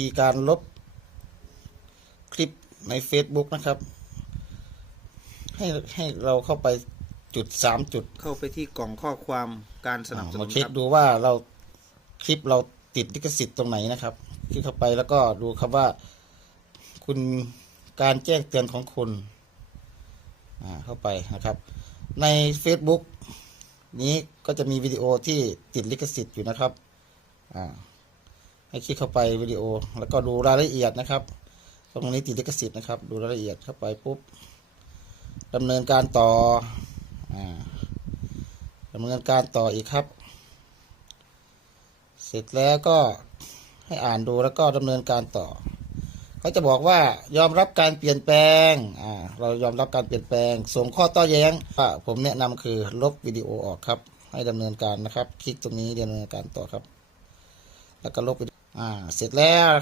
มีการลบคลิปใน Facebook นะครับ ให้ให้เราเข้าไปจุดสามจุดเข้าไปที่กล่องข้อความการสนับสนุมานเช็คครับดูว่าเราคลิปเราติดลิขสิทธิ์ตรงไหนนะครับคลิกเข้าไปแล้วก็ดูครับว่า คุณการแจ้งเตือนของคุณอ่าเข้าไปนะครับ ใน Facebook นี้ก็จะมีวิดีโอที่ติดลิขสิทธิ์อยู่นะครับอ่า ให้คลิกเข้าไปวิดีโอ แล้วก็ดูรายละเอียดนะครับ ตรงนี้ติดลิขสิทธิ์นะครับ ดูรายละเอียดเข้าไปปุ๊บดำเนินการต่ออ่าดำเนินการต่ออีกครับ เสร็จแล้วก็ให้อ่านดูแล้วก็ดำเนินการต่อเขาจะบอกว่ายอมรับการเปลี่ยนแปลงเรายอมรับการเปลี่ยนแปลงส่งข้อต่อแย้งผมแนะนำคือลบวิดีโอออกครับ ให้ดำเนินการนะครับ คลิกตรงนี้ดำเนินการต่อครับ แล้วก็ลบวิด เสร็จแล้ว